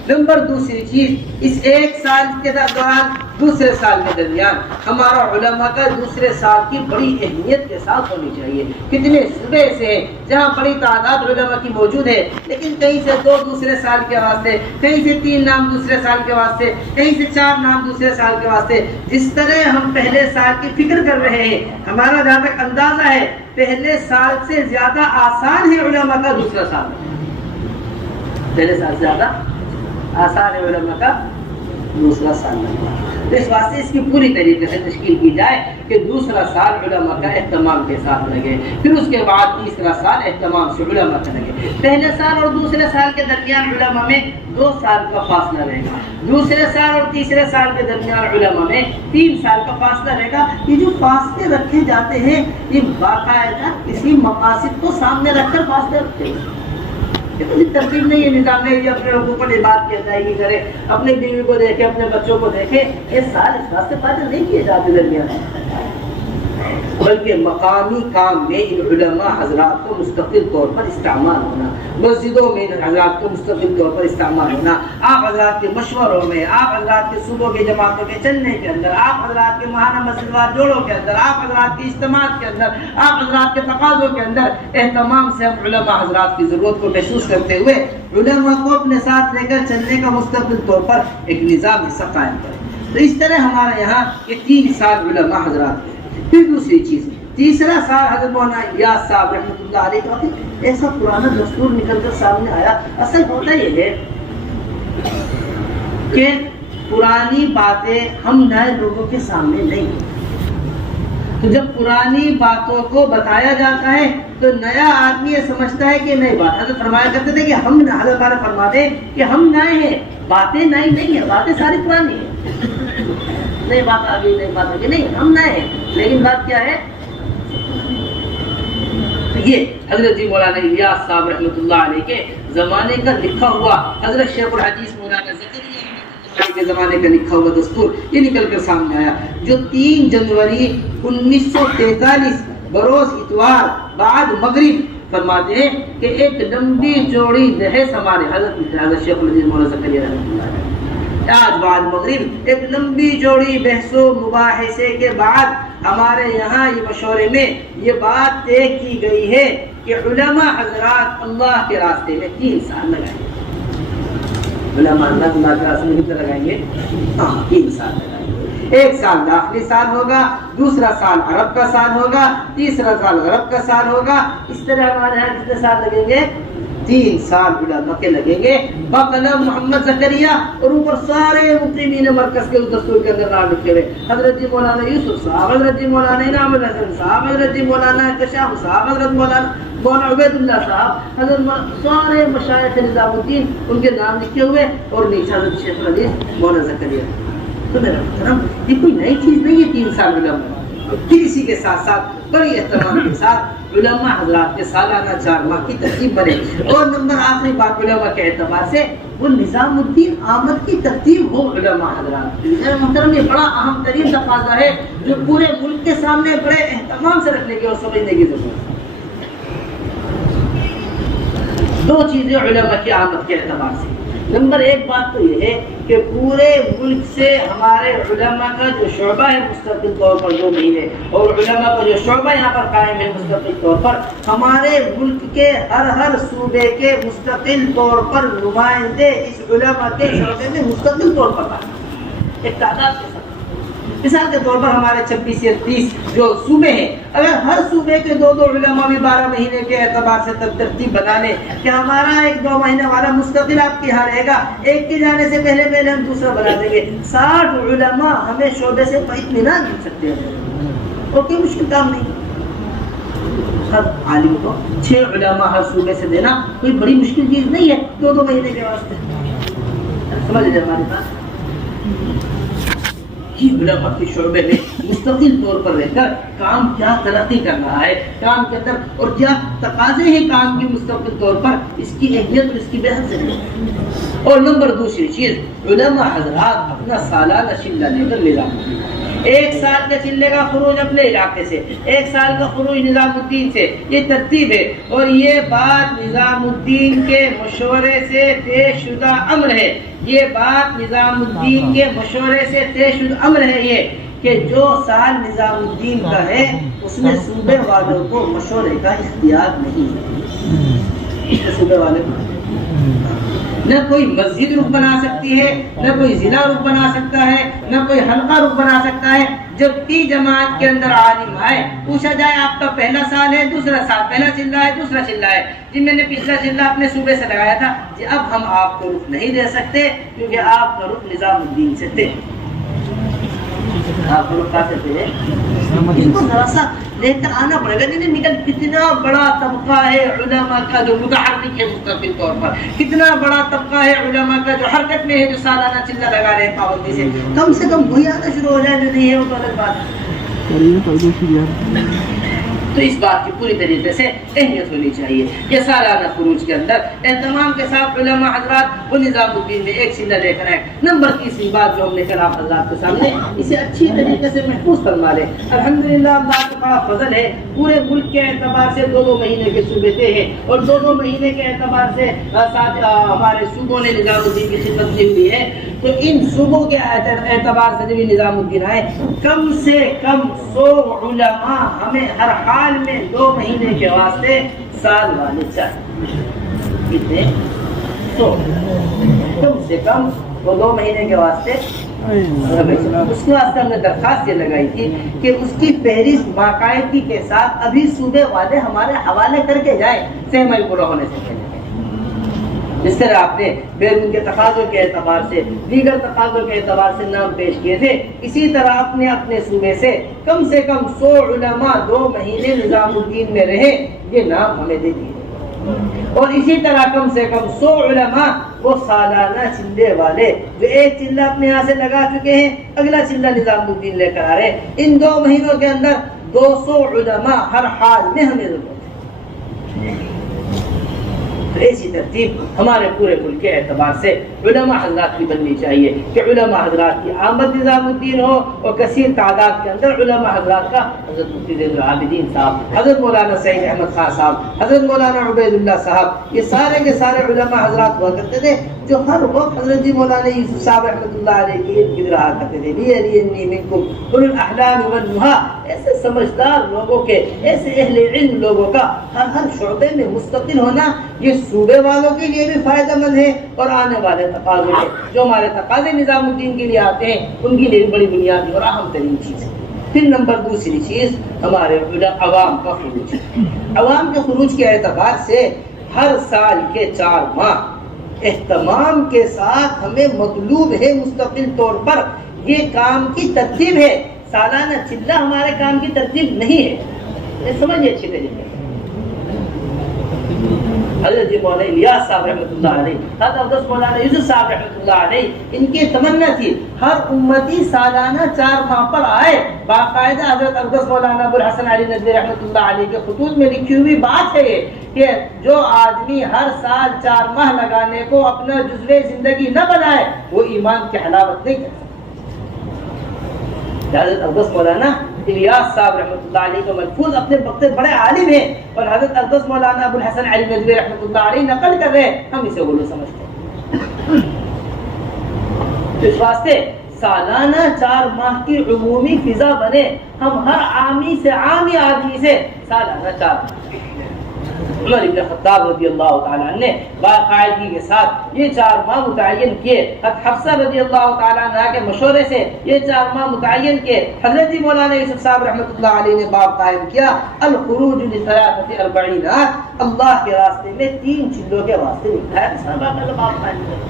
نمبر دوسری چیز، اس 1 سال کے دوران دوسرے سال کے درمیان ہمارا علماء کا دوسرے سال کی بڑی اہمیت کے ساتھ ہونی چاہیے۔ کتنے صوبے سے جہاں بڑی تعداد علماء کی موجود ہے، لیکن کہیں سے 2 دوسرے سال کے واسطے، کہیں سے 3 نام دوسرے سال کے واسطے، کہیں سے 4 نام دوسرے سال کے واسطے، جس طرح ہم پہلے سال کی فکر کر رہے ہیں، ہمارا جہاں تک اندازہ ہے پہلے سال سے زیادہ آسان ہے علماء کا دوسرا سال، پہلے سال سے زیادہ آسان ہے علماء کا دوسرا سال لگا. تو اس واسطے اس کی پوری طریقے سے تشکیل کی جائے کہ دوسرا سال علماء کا اہتمام کے ساتھ لگے، پھر اس کے بعد تیسرا سال اہتمام سے علماء کا لگے. پہلے سال اور دوسرے سال کے درمیان علماء میں 2 سال کا فاصلہ رہے گا، دوسرے سال اور تیسرے سال کے درمیان علماء میں 3 سال کا فاصلہ رہے گا. یہ جو فاصلے رکھے جاتے ہیں یہ باقاعدہ کسی مقاصد کو سامنے رکھ کر فاصلے رکھتے ہیں. یہ کوئی ترتیب نہیں ہے، نظام نہیں ہے اپنے لوگوں پر عبادت کی ادائیگی کرے، اپنی بیوی کو دیکھے، اپنے بچوں کو دیکھے. یہ سال اس واسطے فائدہ نہیں کیے جاتے درمیان، بلکہ مقامی کام میں ان علماء حضرات کو مستقل طور پر استعمال ہونا، مسجدوں میں ان حضرات کو مستقل طور پر استعمال ہونا، آپ حضرات کے مشوروں میں، آپ حضرات کے صوبوں کے جماعتوں کے چلنے کے اندر، آپ حضرات کے ماہانہ مسجد وار جوڑوں کے اندر، آپ حضرات کی اجتماعات کے اندر، آپ حضرات کے تقاضوں کے اندر اہتمام سے ہم علماء حضرات کی ضرورت کو محسوس کرتے ہوئے علماء کو اپنے ساتھ لے کر چلنے کا مستقل طور پر ایک نظام ایسا قائم کریں. تو اس طرح ہمارے یہاں یہ 3 سال علماء حضرات کے. پھر دوسری چیز، تیسرا سال حضرت مولانا الیاس صاحب رحمۃ اللہ علیہ کا ایسا پرانا دستور نکل کر سامنے آیا. اصل ہوتا یہ ہے کہ پرانی باتیں ہم نئے لوگوں کے سامنے نہیں، تو جب پرانی باتوں کو بتایا جاتا ہے تو نیا آدمی یہ سمجھتا ہے کہ نئی بات. حضرت فرمایا کرتے تھے کہ ہم حضرت تعالیٰ فرماتے کہ ہم نئے ہیں، باتیں نئی نہیں ہیں، باتیں ساری پرانی ہیں. نئی بات آ گئی، نئی بات آ گئی نہیں، ہم نئے ہیں. لیکن بات کیا ہے؟ یہ حضرت جی مولانا الیاس صاحب رحمۃ اللہ علیہ کے زمانے کا لکھا ہوا، حضرت شیخ الحدیث مولانا زکریا کے زمانے کا لکھا ہوا دستور یہ نکل کر سامنے آیا، جو 3 جنوری 1943 بروز اتوار بعد مغرب فرماتے ہیں کہ ایک لمبی چوڑی بحث ہمارے حضرت شیخ الحدیث مولانا زکریا رحمۃ اللہ علیہ آج بعد مغرب ایک لمبی چوڑی بحث و مباحثے کے بعد ہمارے یہاں یہ مشورے میں یہ بات طے کی گئی ہے کہ علماء حضرات اللہ کے راستے میں 3 سال لگائیں گے. علماء اللہ کے راستے میں کتنا لگائیں گے؟ 3 سال لگائیں گے. 1 سال داخلی سال ہوگا، دوسرا سال عرب کا سال ہوگا، تیسرا سال غرب کا سال ہوگا. اس طرح ہمارے یہاں کتنے سال لگیں گے؟ 3 سال علماء کے لگیں گے بقلم محمد زکریا، اور اوپر سارے مقیمین مرکز کے دستور کے اندر نام لکھے ہوئے، حضرت جی مولانا یوسف صاحب، حضرت جی مولانا انعام الحسن صاحب، حضرت جی مولانا کشاف صاحب، حضرت مولانا عبید اللہ صاحب، حضرت سارے مشائخ نظام الدین ان کے نام لکھے ہوئے، اور نیچے حضرت شیخ الحدیث مولانا زکریا. تو میرا محترم یہ کوئی نئی چیز نہیں ہے 3 سال علماء. پھر اسی کے ساتھ ساتھ بڑی اہتمام کے ساتھ علماء حضرات کے سالانہ 4 ماہ کی ترتیب بنے. اور نمبر آخری بات علماء کے اعتبار سے وہ نظام الدین آمد کی ترتیب ہو علماء حضرات. میرا محترم یہ بڑا اہم ترین تقاضا ہے جو پورے ملک کے سامنے بڑے اہتمام سے رکھنے کی اور سمجھنے کی ضرورت ہے. 2 چیزیں علماء کی آمد کے اعتبار سے. نمبر 1 بات تو یہ ہے کہ پورے ملک سے ہمارے علماء کا جو شعبہ ہے مستقل طور پر 2 مہینے، اور علماء کا جو شعبہ یہاں پر قائم ہے مستقل طور پر، ہمارے ملک کے ہر صوبے کے مستقل طور پر نمائندے اس علماء کے شعبے میں مستقل طور پر قائم ہیں. ایک تعداد کے ساتھ مثال کے طور پر ہمارے 26 یا 30 جو صوبے ہیں، اگر ہر صوبے کے 2 علماء بھی 12 مہینے کے اعتبار سے ترتیب بنا لیں کہ ہمارا ایک 2 مہینے والا مستقل آپ کے یہاں رہے گا، ایک کے جانے سے پہلے ہم دوسرا بنا دیں گے. 60 علماء ہمیں شعبے سے اطمینان مل سکتے ہیں، اور کوئی مشکل کام نہیں. ہر عالم کو 6 علماء ہر صوبے سے دینا کوئی بڑی مشکل چیز نہیں ہے 2 مہینے کے واسطے. سمجھ لیجیے ہماری بات. یہ علماء کے شعبے میں مستقل طور پر رہ کر کام کیا ترقی کر رہا ہے، کام کے اندر اور کیا تقاضے ہیں کام کی مستقل طور پر، اس کی اہمیت اور اس کی بحث ہے. اور نمبر 2 چیز، علماء حضرات اپنا سالانہ چلہ لے کر نظام الدین، 1 سال کے چلے کا خروج اپنے علاقے سے، 1 سال کا خروج نظام الدین سے، یہ ترتیب ہے. اور یہ بات نظام الدین کے مشورے سے طے شدہ امر ہے، یہ بات نظام الدین کے مشورے سے طے شدہ امر ہے یہ کہ جو سال نظام الدین کا ہے اس میں صوبے والوں کو مشورے کا اختیار نہیں ہے. صوبے والے نہ کوئی مسجد رخ بنا سکتی ہے، نہ کوئی ضلع رخ بنا سکتا ہے، نہ کوئی حلقہ رخ بنا سکتا ہے، جب 30 جماعت کے اندر عالم آئے، پوچھا جائے آپ کا پہلا سال ہے دوسرا سال، پہلا چلہ ہے دوسرا چلہ ہے، جی میں نے پچھلا چلہ اپنے صوبے سے لگایا تھا، جی اب ہم آپ کو رخ نہیں دے سکتے کیونکہ آپ کا رخ نظام الدین سے تھے، آپ کو رخ کہاں سے تھے؟ ان کو ذرا سا لے کر آنا پڑے گا. نہیں نکل کتنا بڑا طبقہ ہے علماء کا جو متحرک ہے مستقل طور پر، کتنا بڑا طبقہ ہے علماء کا جو حرکت میں ہے، جو سالانہ چلہ لگا رہے ہیں پابندی سے. کم سے کم وہی آنا شروع ہو جائے جو نہیں ہے وہ تو الگ بات ہے. تو اس بات کی پوری طریقے سے اہمیت ہونی چاہیے کہ سالانہ خروج کے اندر اہتمام کے ساتھ علماء حضرات وہ نظام الدین میں ایک چلہ لے کر آئے. نمبر 3 بات جو ہم نے کل آپ حضرات کے سامنے اسے اچھی طریقے سے محفوظ فرما لیں. الحمدللہ اللہ کا بڑا فضل ہے، پورے ملک کے اعتبار سے 2 مہینے کے صوبے تھے ہیں اور 2 مہینے کے اعتبار سے ہمارے صوبوں نے نظام الدین کی خدمت کی ہوئی ہے. تو ان صوبوں کے اعتبار سے جب نظام الدین آئے، کم سے کم 100 علماء ہمیں ہر حال میں 2 مہینے کے واسطے سال والے چاہیے. کتنے؟ 100 کم سے کم وہ 2 مہینے کے واسطے. اس کے واسطے ہم نے درخواست یہ لگائی تھی کہ اس کی فہرست باقاعدگی کے ساتھ ابھی صوبے والے ہمارے حوالے کر کے جائیں سہمائی پورا ہونے سے پہلے. جس طرح آپ نے بیرون کے تقاضوں کے اعتبار سے، دیگر تقاضوں کے اعتبار سے نام پیش کیے تھے، اسی طرح اپنے صوبے سے کم 100 علماء 2 مہینے نظام الدین میں رہے، یہ نام ہمیں دے دیے. اور اسی طرح کم سے کم 100 علماء وہ سالانہ چلے والے جو ایک چلہ اپنے یہاں سے لگا چکے ہیں، اگلا چلہ نظام الدین لے کر آ رہے. ان 2 مہینوں کے اندر 200 علماء ہر حال میں ہمیں ضرورت ہے. ایسی ترتیب ہمارے پورے ملک کے اعتبار سے علماء حضرات کی بننی چاہیے کہ علماء حضرات کی آمد نظام الدین ہو اور کثیر تعداد کے اندر علماء حضرات کا حضرت مفتی زین العابدین صاحب، حضرت مولانا سعید احمد خان صاحب، حضرت مولانا عبید اللہ صاحب، یہ سارے کے سارے علماء حضرات ہوا کرتے تھے جو ہر وقت حضرت جی مولانا یوسف صاحب رحمۃ اللہ علیہ کی ارد گرد رہا کرتے تھے. لیرینی منکم اولو الاحلام والنہی، ایسے سمجھدار لوگوں کے، ایسے اہل علم لوگوں کا ہر شعبے میں مستقل ہونا یہ صوبے والوں کے لیے بھی فائدہ مند ہے اور آنے والے تقاضے کے جو ہمارے تقاضے نظام الدین کے لیے آتے ہیں ان کے لیے بڑی بنیادی اور اہم ترین چیز ہے. پھر نمبر 2 چیز ہمارے عوام کا خروج. عوام کے خروج کے اعتبار سے ہر سال کے 4 ماہ اہتمام کے ساتھ ہمیں مطلوب ہے مستقل طور پر یہ کام کی ترتیب ہے. سالانہ چلہ ہمارے کام کی ترتیب نہیں ہے، سمجھیے اچھی طریقے سے. حضرت جی مولانا الیاس صاحب رحمۃ اللہ علیہ، حضرت مولانا یوسف صاحب رحمۃ اللہ علیہ، ان کی تمنا تھی ہر امتی سالانہ 4 ماہ پر آئے. باقاعدہ حضرت اقدس مولانا ابو الحسن علی ندوی رحمۃ اللہ علیہ کے خطوط میں لکھی ہوئی بات ہے یہ کہ جو آدمی ہر سال 4 ماہ لگانے کو اپنا جزوِ زندگی نہ بنائے وہ ایمان کی حلاوت نہیں کر سکتا. حضرت اقدس مولانا الیاس صاحب رحمۃ اللہ علیہ کو ملفوظ اپنے وقت بڑے عالم ہیں اور حضرت اقدس مولانا ابو الحسن علی ندوی رحمۃ اللہ علیہ نقل کر رہے ہیں، ہم اسے غلو سمجھتے ہیں. تو اس واسطے سالانہ 4 ماہ کی عمومی فضا بنے، ہم ہر عامی سے عامی آدمی سے سالانہ 4 ماہ. عمر ابن خطاب رضی اللہ تعالیٰ عنہ نے باقاعدگی کے ساتھ یہ 4 ماہ متعین کیے. حفصہ رضی اللہ تعالیٰ عنہ کے مشورے سے یہ 4 ماہ متعین کیے. حضرت مولانا یوسف صاحب رحمۃ اللہ علیہ نے باب قائم کیا الخروج لثلاثة 40، اللہ کے راستے میں 3 چلوں کے واسطے نکلا ہے. باب قائم کیا،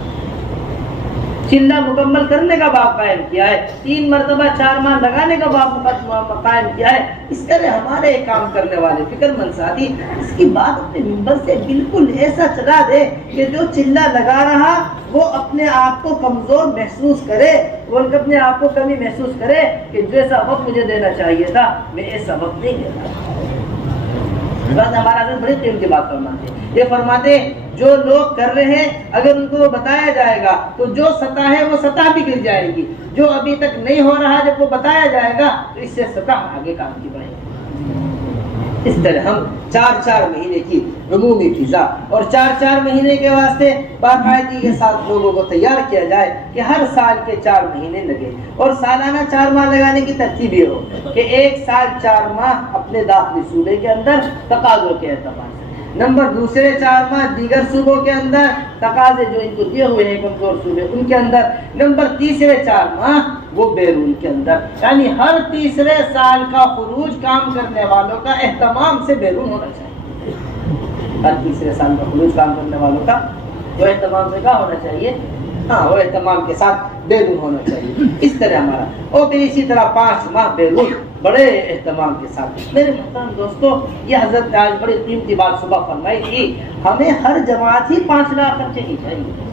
چلہ مکمل کرنے کا باب قائم کیا ہے، 3 مرتبہ 4 ماہ لگانے کا باب قائم کیا ہے. اس طرح ہمارے کام کرنے والے فکر مند ساتھی اس کی بات اپنے منبر سے بالکل ایسا چلا دے کہ جو چلہ لگا رہا وہ اپنے آپ کو کمزور محسوس کرے، وہ اپنے آپ کو کمی محسوس کرے کہ جیسا وقت مجھے دینا چاہیے تھا میں ایسا وقت نہیں دیتا. ہمارا حضرت بڑی قیمتی بات فرماتے ہیں. یہ فرماتے جو لوگ کر رہے ہیں اگر ان کو بتایا جائے گا تو جو سطح ہے وہ سطح بھی گر جائے گی، جو ابھی تک نہیں ہو رہا جب وہ بتایا جائے گا تو اس سے سطح آگے کام کی بڑھے گی. اس طرح ہم 4 مہینے کی عمومی فضا اور 4 مہینے کے واسطے باقاعدگی کے ساتھ لوگوں کو تیار کیا جائے کہ ہر سال کے 4 مہینے لگے اور سالانہ 4 ماہ لگانے کی ترتیب یہ ہو کہ ایک سال 4 ماہ اپنے داخلی صوبے کے اندر تقاضوں کے اعتبار سے، نمبر دوسرے 4 ماہ دیگر صوبوں کے اندر تقاضے جو ان کو دیے ہوئے ہیں کمزور صوبے ان کے اندر، نمبر تیسرے 4 ماہ وہ بیرون کے اندر، یعنی ہر تیسرے سال کا خروج کام کرنے والوں کا اہتمام سے بیرون ہونا چاہیے، ہر تیسرے سال کا خروج کام کرنے والوں کا وہ اہتمام سے کیا ہونا چاہیے، ہاں وہ اہتمام کے ساتھ بیرون ہونا چاہیے، اس طرح ہمارا، اور پھر اسی طرح 5 ماہ بیرون بڑے اہتمام کے ساتھ۔ میرے محترم دوستو، یہ حضرت آج بڑی قیمتی بات صبح فرمائی تھی، ہمیں ہر جماعت ہی 5 لاکھ خرچے کی چاہیے۔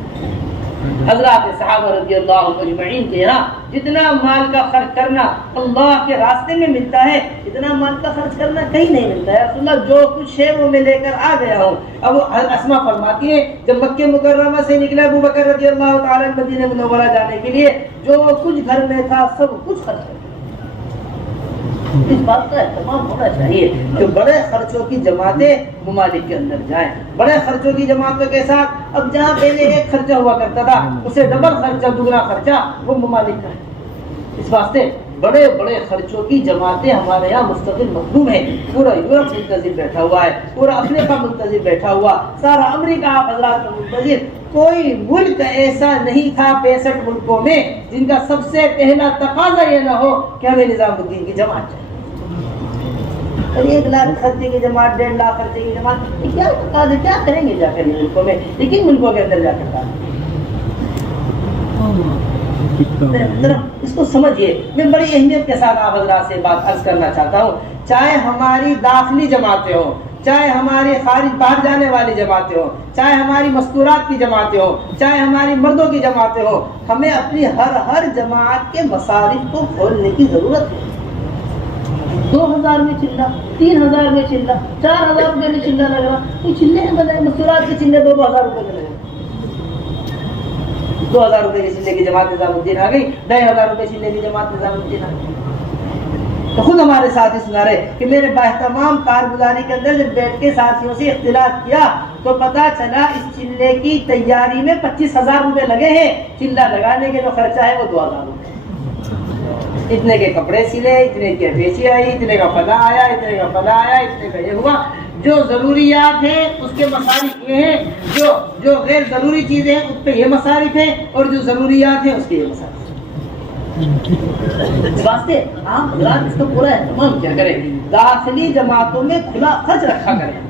حضرات صحابہ رضی اللہ عنہم اجمعین کے یہاں جتنا مال کا خرچ کرنا اللہ کے راستے میں ملتا ہے، اتنا مال کا خرچ کرنا کہیں نہیں ملتا ہے۔ رسول اللہ جو کچھ ہے وہ میں لے کر آ گیا ہوں۔ اب اسما فرماتی ہے جب مکہ مکرمہ سے نکلا ابو بکر رضی اللہ تعالیٰ مدینہ منورہ جانے کے لیے، جو کچھ گھر میں تھا سب کچھ خرچ کر، اس بات کا اہتمام ہونا چاہیے کہ بڑے خرچوں کی جماعتیں ممالک کے اندر جائیں، بڑے خرچوں کی جماعتوں کے ساتھ۔ اب جہاں پہلے ایک خرچہ ہوا کرتا تھا اسے ڈبل خرچہ، دوگنا خرچہ وہ ممالک کا ہے۔ اس واسطے بڑے بڑے خرچوں کی جماعتیں ہمارے یہاں مستقل مطلوب ہیں۔ پورا یورپ منتظر بیٹھا ہوا ہے، پورا افریقہ منتظر بیٹھا ہوا، سارا امریکہ آپ حضرات کا منتظر۔ کوئی ملک ایسا نہیں تھا 65 ملکوں میں جن کا سب سے پہلا تقاضا یہ نہ ہو کہ ہمیں نظام الدین کی جماعت چاہیے۔ 1 لاکھ خرچے کی جماعت، 1.5 لاکھ خرچے کی جماعت، کیا تقاضے، کیا کریں گے جا کر ملکوں میں، لیکن ملکوں کے اندر جا کر اس کو سمجھیے۔ میں بڑی اہمیت کے ساتھ آپ حضرات سے بات عرض کرنا چاہتا ہوں، چاہے ہماری داخلی جماعتیں ہوں، چاہے ہماری خارج باہر جانے والی جماعتیں ہوں، چاہے ہماری مستورات کی جماعتیں ہوں، چاہے ہماری مردوں کی جماعتیں ہوں، ہمیں اپنی ہر جماعت کے مصارف کو کھولنے کی ضرورت ہے۔ 2000 میں چلہ، 3000 میں چلہ، 4000 روپے میں چلہ لگ رہا، کوئی چلے ہیں بنے مستورات کے چلے 2000 روپے میں لگے، 2000 روپے کے چلے کی جماعت نظام الدین آ گئی، 2500 روپے چلے کی جماعت نظام الدین آ گئی۔ تو خود ہمارے ساتھی سنا رہے کہ میرے باہتمام کارگزاری کے اندر جب بیٹھ کے ساتھیوں سے اختلاف کیا تو پتا چلا اس چلے کی تیاری میں 25000 روپے لگے ہیں، چلہ لگانے کے جو خرچہ ہے وہ 2000 روپے، اتنے کے کپڑے سلے، اتنے کی بیچی آئی، اتنے کا فلاں آیا، اتنے کا فلاں آیا، اتنے کا یہ ہوا۔ جو ضروریات ہیں اس کے مصارف یہ ہیں، جو غیر ضروری چیزیں ہیں اس پہ یہ مصارف ہیں، اور جو ضروریات ہیں اس کے یہ مصارف ہیں۔ اس واسطے آپ حضرات اس کا پورا اہتمام کیا کریں، داخلی جماعتوں میں کھلا خرچ رکھا کریں،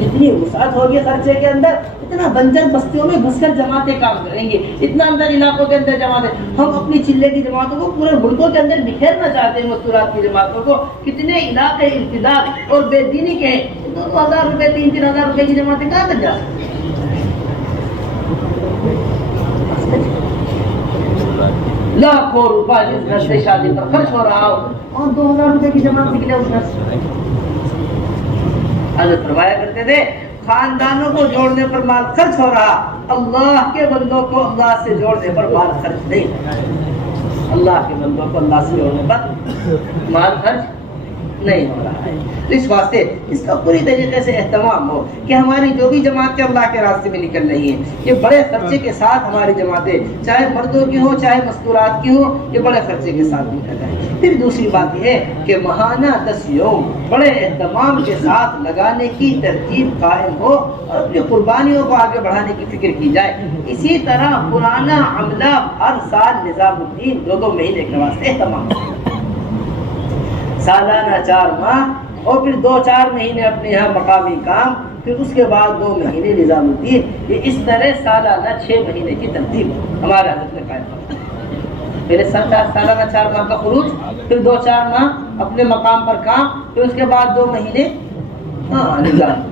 جتنی وسعت ہوگی خرچے کے اندر اتنا بنجر بستیوں میں گھس کر جماعتیں کام کریں گے، اتنا اندر علاقوں کے اندر جماعتیں۔ ہم اپنی چلے کی جماعتوں کو پورے ملکوں کے اندر بکھیرنا چاہتے ہیں، مستورات کی جماعتوں کو، کتنے علاقے ارتداد اور بے دینی کے ہیں، 2000 روپے 3000 روپے کی جماعتیں کہاں تک جا سکتی ہیں؟ لاکھوں روپے جس گھر سے شادی پر خرچ ہو رہا ہو اور 2000 روپے کی جماعت نکلے اس گھر سے۔ حضرت فرمایا کرتے تھے خاندانوں کو جوڑنے پر مال خرچ ہو رہا، اللہ کے بندوں کو اللہ سے جوڑنے پر مال خرچ نہیں ہو رہا، اللہ کے بندوں کو اللہ سے جوڑنے پر مال خرچ نہیں ہو رہا ہے۔ اس واسطے اس کا پوری طریقے سے اہتمام ہو کہ ہماری جو بھی جماعتیں اللہ کے راستے میں نکل رہی ہیں یہ بڑے خرچے کے ساتھ، ہماری جماعتیں چاہے مردوں کی ہوں چاہے مستورات کی ہوں، یہ بڑے خرچے کے ساتھ نکل رہے ہیں۔ پھر دوسری بات یہ ہے کہ ماہانہ 10 یوم بڑے اہتمام کے ساتھ لگانے کی ترتیب قائم ہو اور اپنی قربانیوں کو آگے بڑھانے کی فکر کی جائے۔ اسی طرح پرانا عملہ ہر سال نظام الدین 2 مہینے کے واسطے اہتمام ہو، سالانہ 4 ماہ اور پھر 2-4 مہینے اپنے یہاں مقامی کام، پھر اس کے بعد 2 مہینے نظام الدین، یہ اس طرح سالانہ 6 مہینے کی ترتیب ہمارے حضرت نے قائم کی۔ پہلے سالانہ 4 ماہ کا خروج، پھر 2-4 ماہ اپنے مقام پر کام، پھر اس کے بعد 2 مہینے نظام۔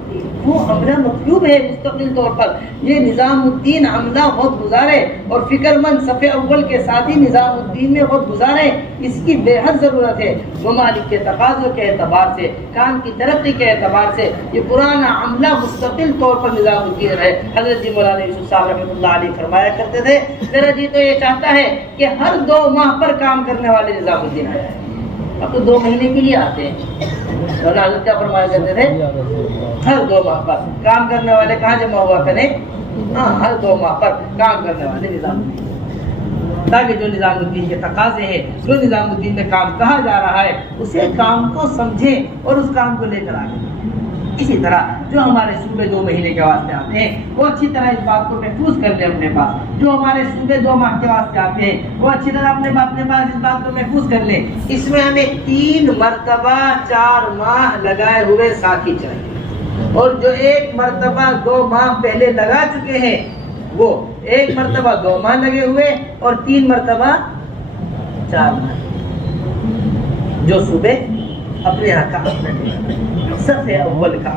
وہ عملہ مطلوب ہے مستقل طور پر، یہ نظام الدین عملہ خود گزارے اور فکر مند صفحے اول کے ساتھ ہی نظام الدین میں خود گزارے، اس کی بے حد ضرورت ہے۔ ممالک کے تقاضوں کے اعتبار سے، کام کی ترقی کے اعتبار سے یہ پرانا عملہ مستقل طور پر نظام الدین ہے۔ حضرت جی مولانا یوسف صاحب رحمۃ اللہ علیہ فرمایا کرتے تھے میرا جی تو یہ چاہتا ہے کہ ہر 2 ماہ پر کام کرنے والے نظام الدین آیا ہے۔ اب تو 2 مہینے کے لیے آتے ہیں، حضرت کیا فرمایا کرتے تھے ہر 2 ماہ پر کام کرنے والے کہاں جمع ہوا کریں، ہر 2 ماہ پر کام کرنے والے نظام الدین، تاکہ جو نظام الدین کے تقاضے ہیں، جو نظام الدین میں کام کہا جا رہا ہے اسے کام کو سمجھیں اور اس کام کو لے کر آگے۔ اسی طرح جو ہمارے صوبے 2 مہینے کے واسطے آتے ہیں وہ اچھی طرح اس بات کو محفوظ کر لیں اپنے پاس. جو ہمارے صوبے 2 ماہ کے واسطے آتے ہیں وہ اچھی طرح اپنے پاس اس بات کو محفوظ کر لیں. اس میں ہمیں 3 مرتبہ 4 ماہ لگائے ہوئے ساتھی چاہیے، اور جو 1 مرتبہ 2 ماہ پہلے لگا چکے ہیں وہ 1 مرتبہ 2 ماہ لگے ہوئے اور 3 مرتبہ 4 ماہ. جو صوبے اپنے یہاں کا صف اول کا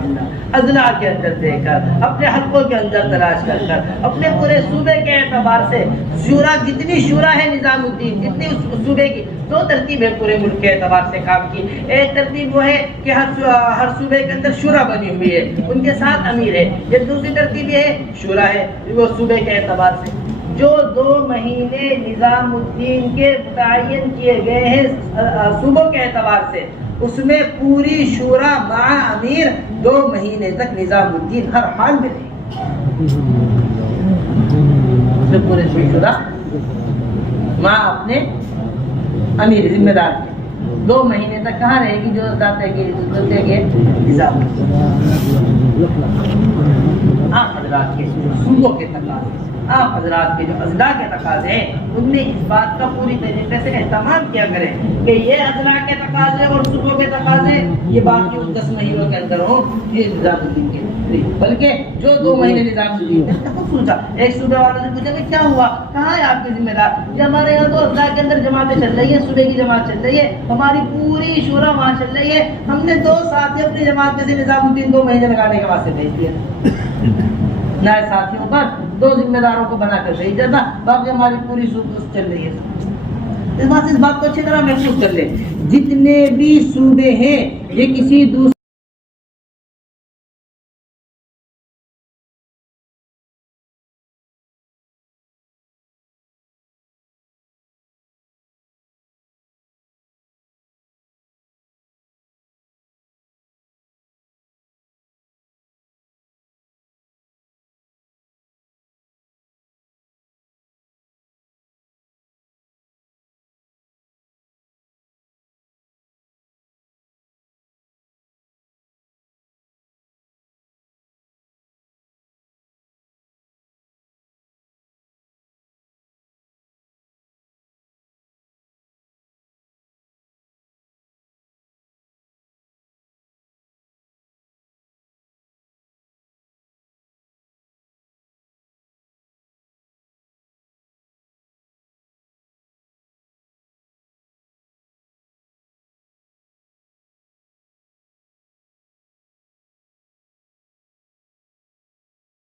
اضلاع کے اندر دے کر، اپنے حلقوں کے اندر تلاش کر کر، اپنے پورے صوبے کے اعتبار سے شورا، جتنی شورا ہے نظام الدین، جتنی اس صوبے کی 2 ترتیب ہے پورے ملک کے اعتبار سے کام کی. ایک ترتیب وہ ہے کہ ہر صوبے کے اندر شورا بنی ہوئی ہے، ان کے ساتھ امیر ہے. یہ دوسری ترتیب یہ ہے شورا ہے وہ صوبے کے اعتبار سے. جو 2 مہینے نظام الدین کے متعین کیے گئے ہیں صوبوں کے اعتبار سے، اس میں پوری شورا مع امیر 2 مہینے تک نظام الدین ہر حال میں رہے. اس میں پورے شورا مع اپنے امیر ذمہ دار کے 2 مہینے تک کہاں رہے گی؟ جو ذات ہے کہ نظام آپ حضرات کے صوبوں کے تقاضے، آپ حضرات کے جو اضلاع کے تقاضے ہیں ان میں اس بات کا پوری طریقے سے اہتمام کیا کریں کہ یہ اضلاع کے تقاضے اور صوبوں کے تقاضے یہ باقی 10 مہینوں کے اندر ہوں یہ نظام الدین کے، بلکہ جو 2 مہینے نظام الدین نے پوچھا. ایک صوبے والوں نے پوچھا کہ کیا ہوا، کہاں ہے آپ کے ذمہ دار؟ کہ ہمارے یہاں تو اضلاع کے اندر جماعتیں چل رہی ہیں، صوبے کی جماعت چل رہی ہے، ہماری پوری شورا وہاں چل رہی ہے، ہم نے 2 ساتھی اپنی جماعت میں سے نظام الدین 2 مہینے لگانے کے واسطے بھیج دیا. نئے ساتھیوں پر 2 ذمہ داروں کو بنا کر بھیج دیتا، باقی ہماری پوری صوبہ چل رہی ہے. اس بات کو اچھی طرح محسوس کر لیں. جتنے بھی صوبے ہیں یہ کسی دوسرے